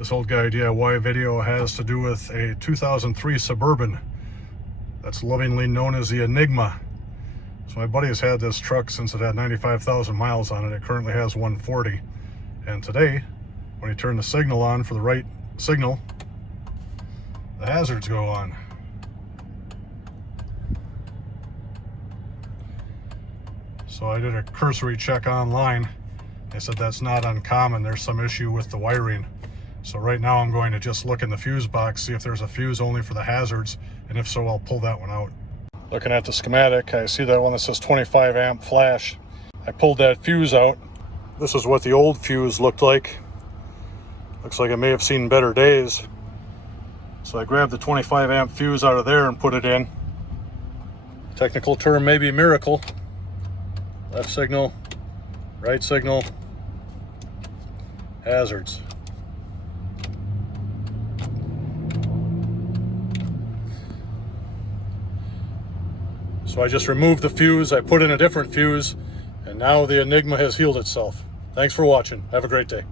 This old guy DIY video has to do with a 2003 Suburban that's lovingly known as the Enigma. So my buddy has had this truck since it had 95,000 miles on it. It currently has 140. And today, when he turned the signal on for the right signal, the hazards go on. So I did a cursory check online. They said that's not uncommon. There's some issue with the wiring. So right now I'm going to just look in the fuse box, see if there's a fuse only for the hazards, and if so, I'll pull that one out. Looking at the schematic, I see that one that says 25 amp flash. I pulled that fuse out. This is what the old fuse looked like. Looks like it may have seen better days. So I grabbed the 25 amp fuse out of there and put it in. Technical term may be miracle. Left signal, right signal, hazards. So I just removed the fuse, I put in a different fuse, and now the Enigma has healed itself. Thanks for watching. Have a great day.